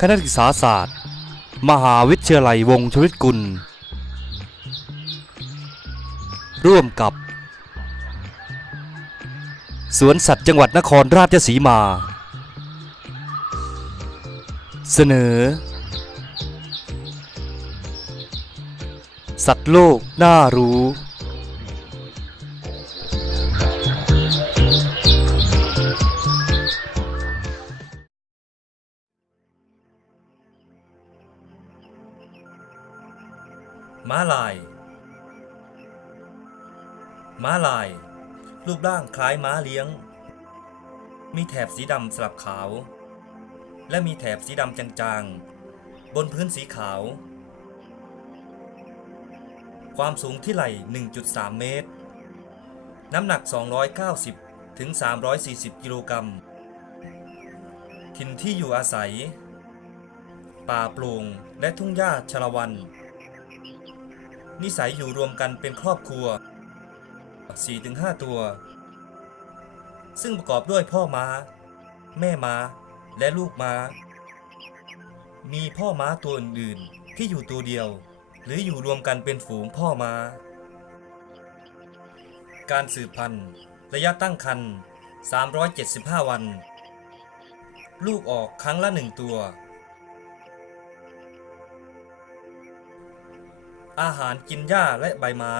คณะศึกษาศาสตร์ มหาวิทยาลัยวงชวิตกุล ร่วมกับ สวนสัตว์จังหวัดนครราชสีมา เสนอ สัตว์โลกน่ารู้ ม้าลาย ม้าลาย รูปร่างคล้ายม้าเลี้ยง มีแถบสีดำสลับขาว และมีแถบสีดำจางๆ บนพื้นสีขาว ความสูงที่ไหล่ 1.3 เมตร น้ำหนัก 290 ถึง 340 กิโลกรัม ถิ่นที่อยู่อาศัย ป่าโปร่งและทุ่งหญ้าชลวัน นิสัยอยู่รวมกันเป็นครอบครัว 4-5 ตัว ซึ่งประกอบด้วยพ่อม้า แม่ม้า และลูกม้า มีพ่อม้าตัวอื่นๆที่อยู่ตัวเดียว หรืออยู่รวมกันเป็นฝูงพ่อม้า การสืบพันธุ์ ระยะตั้งครรภ์375 วัน ลูกออกครั้งละหนึ่งตัว อาหารกินหญ้าและใบไม้